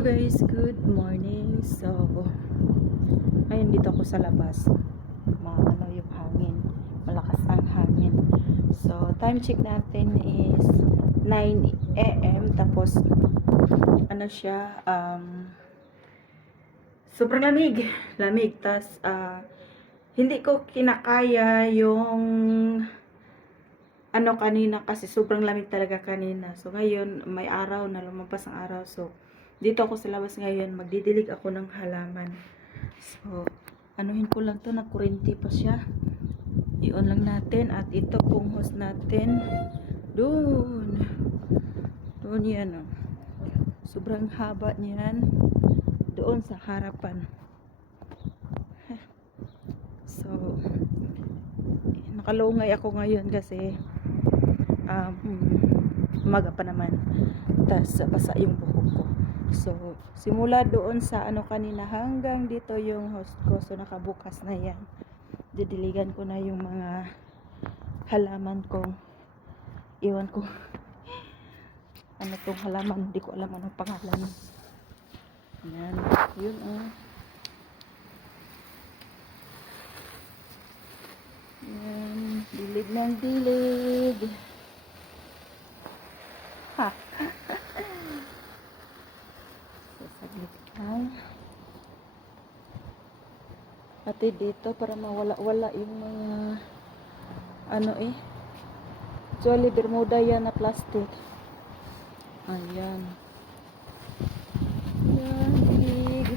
Hello guys, good morning. So, ngayon dito ako sa labas. Maano yung hangin. Malakas ang hangin. So, time check natin is 9 AM. Tapos, ano siya, sobrang lamig. Lamig. Tapos, hindi ko kinakaya yung ano kanina kasi sobrang lamig talaga kanina. So, ngayon, may araw na lumabas ang araw. So, dito ako sa labas ngayon, magdidilig ako ng halaman. So, anuhin ko lang to, nagkurente pa siya. I-on lang natin. At ito pong hose natin. Doon yan. Oh. Sobrang haba niyan. Doon sa harapan. So, nakalungay ako ngayon kasi umaga pa naman. Tas basa yung buhok ko. So, simula doon sa ano kanina hanggang dito yung host ko. So, nakabukas na yan. Didiligan ko na yung mga halaman kong iwan ko. Ano tong halaman? Hindi ko alam anong pangalan. Yan. Yun Yan. Dilig ng dilig. Ha. Saglit lang. Pati dito para mawala-wala yung mga ano actually bermuda yan na plastic. Ayan. Yan, big.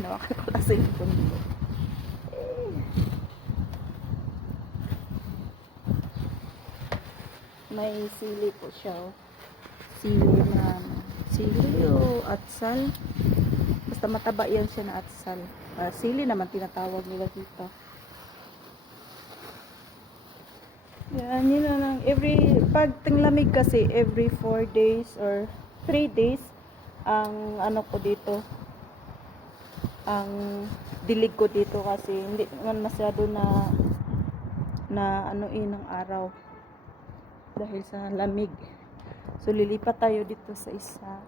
Nawakal ko lang sa ipon ko. May sili po siya. Sili o atsal. Basta mataba yan siya na atsal. Sili naman tinatawag nila dito. Yan, yun na lang. Pag tinglamig kasi, every 4 days or 3 days, ang ano ko dito, ang dilig ko dito kasi hindi naman masyado na ng araw. Dahil sa lamig. So, lilipat tayo dito sa isa.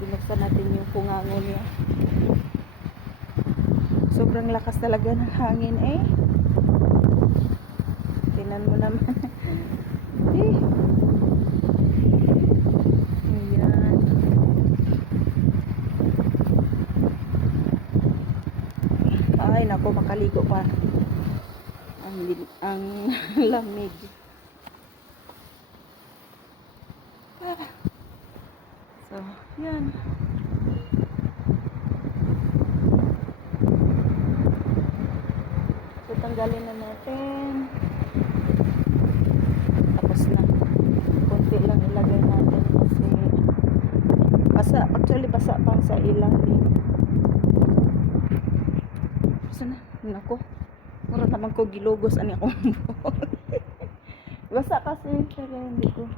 Binuksan natin yung pungango niya. Sobrang lakas talaga ng hangin Tingnan mo naman. Ayan. Ay, nako, makaligo pa. Ang lamig. So, yan. So, tanggalin na natin. Tapos na. Kunti lang ilagay natin kasi actually basa pang sa ilalim. Sana, nako. Mura naman ko gilugos ani akong buhok. Basa kasi pero hindi ko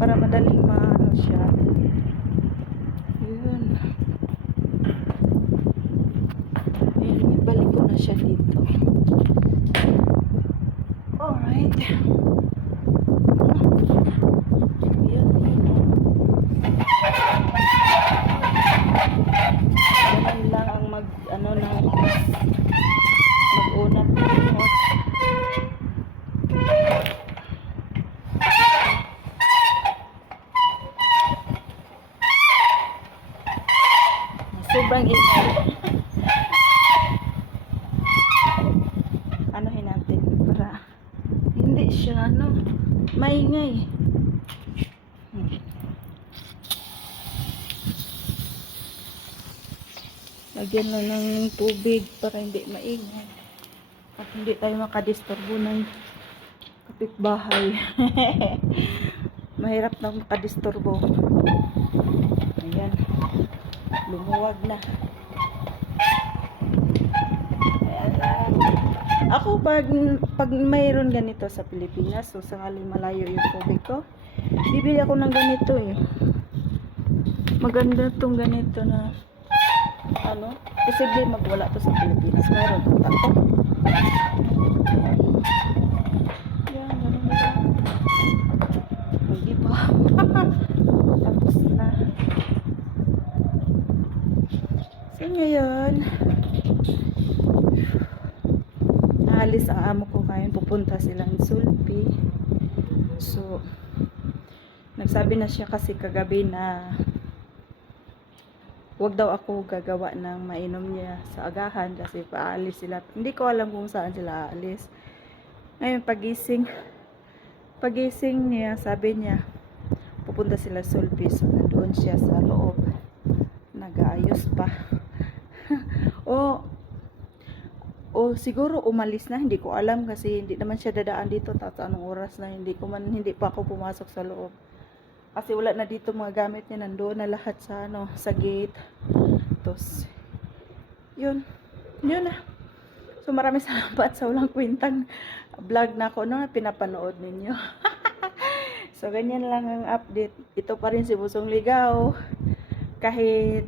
para madaling maano siya. Yun. Ayan, ibalik ko na siya dito. Alright. Ayan. Ganun lang ang mag-unat ng sobrang ingay. Anuhin natin para hindi siya maingay. Lagyan na ng tubig para hindi maingay. At hindi tayo makadisturbo ng kapitbahay. Mahirap na makadisturbo. Ayan. Lumuwag na. Ayan. Ako pag mayroon ganito sa Pilipinas, so sakaling malayo yung tubig ko, bibili ako ng ganito Maganda tong ganito na posible magwala to sa Pilipinas. Mayroon to. aalis ang amo ko ngayon, pupunta silang Sulpi. So, nagsabi na siya kasi kagabi na wag daw ako gagawa ng mainom niya sa agahan kasi paalis sila. Hindi ko alam kung saan sila aalis. Ngayon, pagising niya, sabi niya, pupunta sila Sulpi. So, nandoon siya sa loob. Nag-aayos pa. O siguro umalis na, hindi ko alam kasi hindi naman siya dadaan dito. Tapos anong oras na, hindi pa ako pumasok sa loob. Kasi wala na dito mga gamit niya, nandoon na lahat sa sa gate. Tapos yun na. So maraming salamat sa walang kwentang vlog na ako na pinapanood ninyo. So ganyan lang ang update. Ito pa rin si Busong Ligaw. Kahit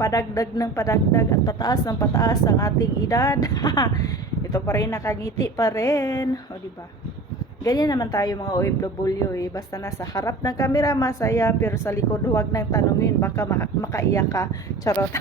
padagdag ng padagdag at pataas ng pataas ang ating edad. Ito pa rin, nakangiti pa rin. O diba? Ganyan naman tayo mga OFW eh. Basta nasa harap ng camera masaya, pero sa likod huwag nang tanungin, baka makaiyak ka. Charot.